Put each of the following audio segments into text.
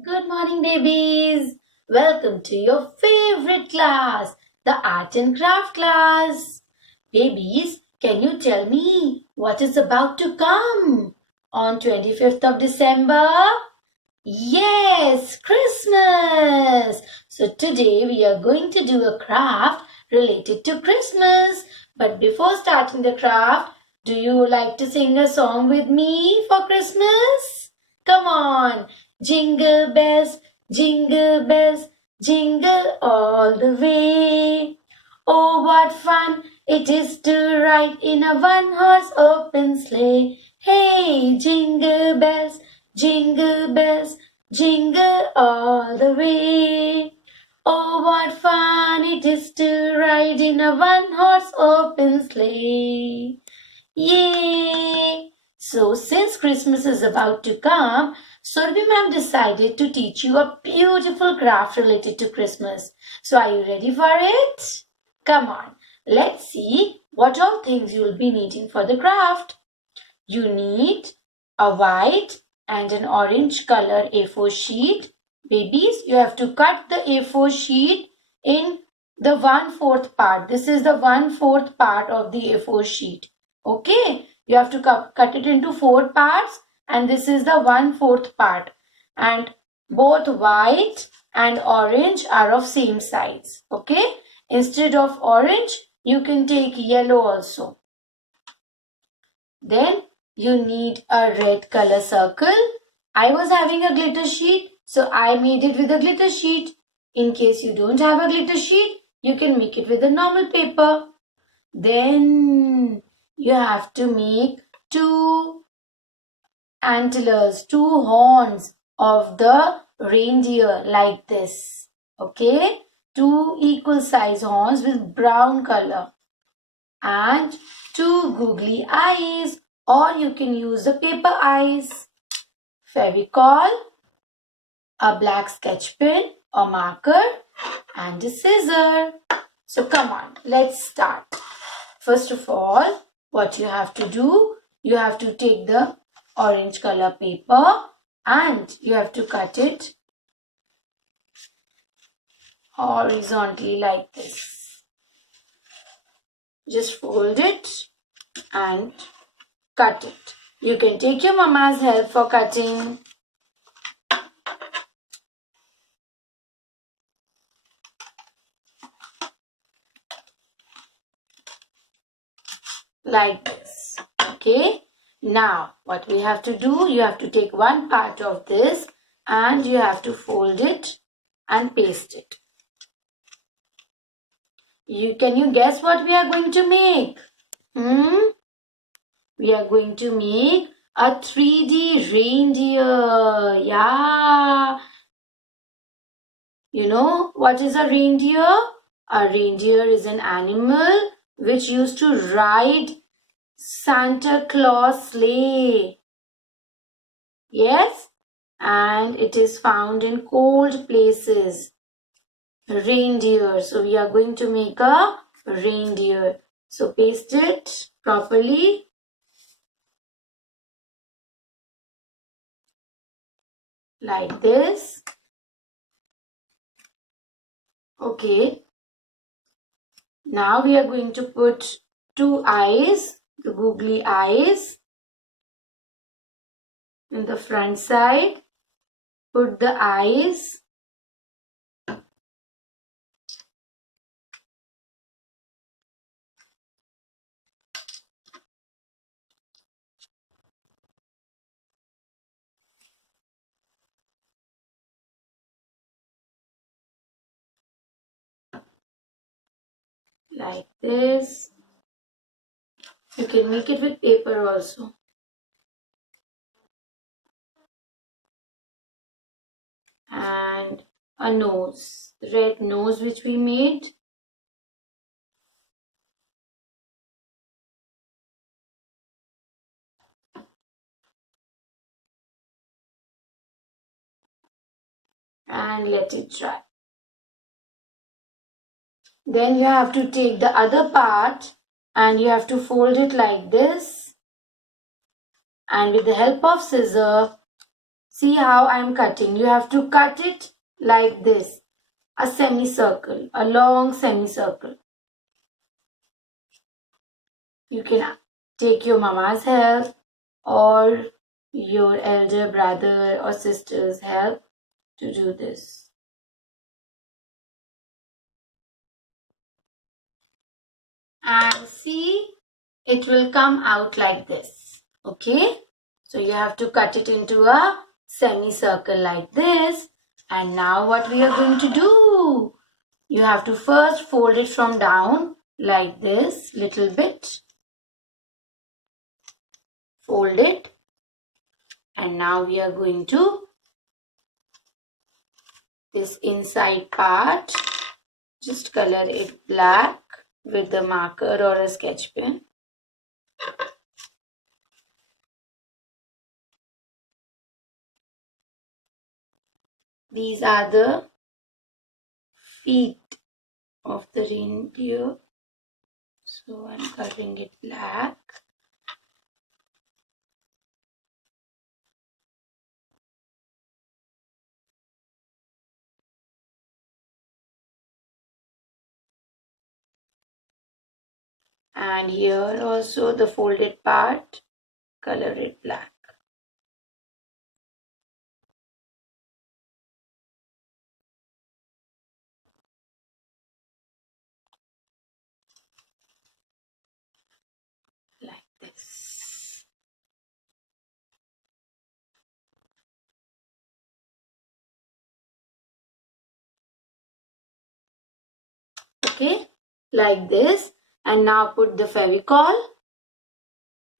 Good morning, babies. Welcome to your favorite class, the Art and Craft class. Babies, can you tell me what is about to come on 25th of December? Yes, Christmas. So today we are going to do a craft related to Christmas. But before starting the craft, do you like to sing a song with me for Christmas? Come on. Jingle bells, jingle bells, jingle all the way. Oh, what fun it is to ride in a one-horse open sleigh. Hey, jingle bells, jingle bells, jingle all the way. Oh, what fun it is to ride in a one-horse open sleigh. Yay! So, since Christmas is about to come, Surbi ma'am decided to teach you a beautiful craft related to Christmas. So, are you ready for it? Come on, let's see what all things you will be needing for the craft. You need a white and an orange color A4 sheet. Babies, you have to cut the A4 sheet in the 1/4 part. This is the 1/4 part of the A4 sheet. Okay, you have to cut it into 4 parts and this is the 1/4 part. And both white and orange are of same size. Okay, instead of orange, you can take yellow also. Then you need a red color circle. I was having a glitter sheet, so I made it with a glitter sheet. In case you don't have a glitter sheet, you can make it with a normal paper. Then you have to make two antlers, two horns of the reindeer like this. Okay? Two equal size horns with brown color and two googly eyes, or you can use the paper eyes. Fevicol, a black sketch pen or marker and a scissor. So come on, let's start. First of all, what you have to do, you have to take the orange color paper and you have to cut it horizontally like this. Just fold it and cut it. You can take your mama's help for cutting. Like this. Okay. Now what we have to do, you have to take one part of this and you have to fold it and paste it. Can you guess what we are going to make? We are going to make a 3D reindeer. Yeah. You know what is a reindeer? A reindeer is an animal which used to ride Santa Claus sleigh. Yes, and it is found in cold places. Reindeer. So we are going to make a reindeer. So paste it properly. Like this. Okay. Now we are going to put two eyes, the googly eyes, in the front side. Put the eyes. Like this. You can make it with paper also. And a nose, the red nose which we made. And let it dry. Then you have to take the other part and you have to fold it like this. And with the help of scissor, See how I'm cutting. You have to cut it like this. A semicircle, a long semicircle. You can take your mama's help or your elder brother or sister's help to do this. And see, it will come out like this. Okay, so you have to cut it into a semicircle like this. And now what we are going to do, you have to first fold it from down like this, little bit. Fold it. And now we are going to this inside part, just color it black with the marker or a sketch pen. These are the feet of the reindeer. So I'm coloring it black. And here also the folded part, color it black. Like this. Okay, like this. And now put the Fevicol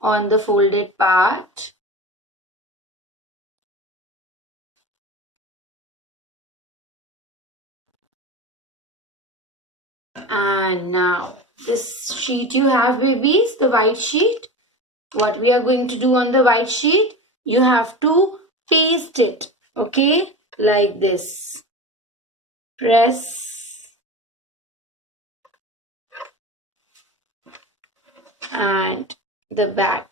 on the folded part. And now this sheet you have, babies, the white sheet. What we are going to do on the white sheet, you have to paste it, okay, like this. Press and the back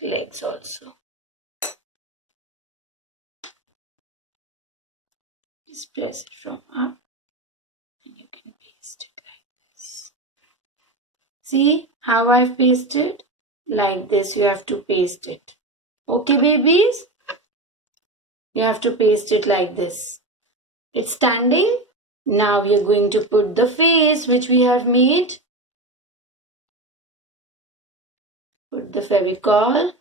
legs also. Just press it from up and you can paste it like this. See how I've pasted? Like this you have to paste it. Okay, babies? You have to paste it like this. It's standing. Now we are going to put the face which we have made. Put the Fevicol.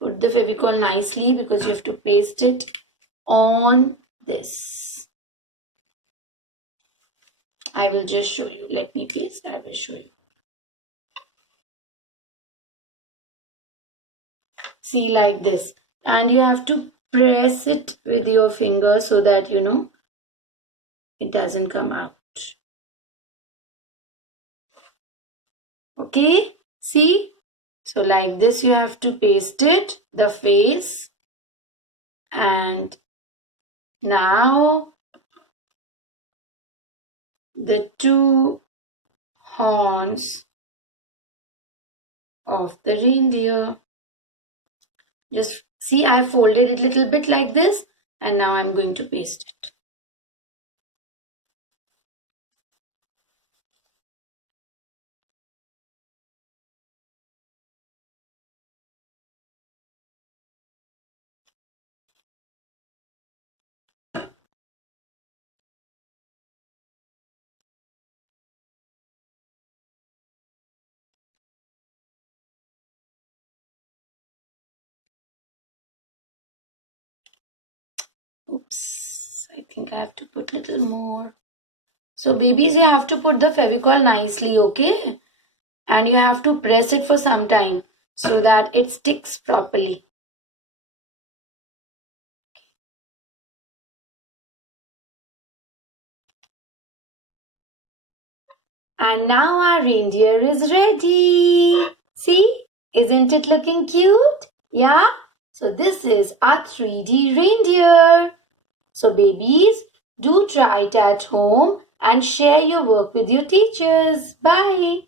Put the Fevicol nicely because you have to paste it on this. I will just show you. Let me paste. I will show you. See, like this. And you have to press it with your finger so that you know it doesn't come out. Okay, see, so like this you have to paste it, the face. And now the two horns of the reindeer. Just see, I folded it a little bit like this and now I'm going to paste it. Oops, I think I have to put a little more. So babies, you have to put the Fevicol nicely, okay? And you have to press it for some time so that it sticks properly. And now our reindeer is ready. See, isn't it looking cute? Yeah? So this is our 3D reindeer. So babies, do try it at home and share your work with your teachers. Bye.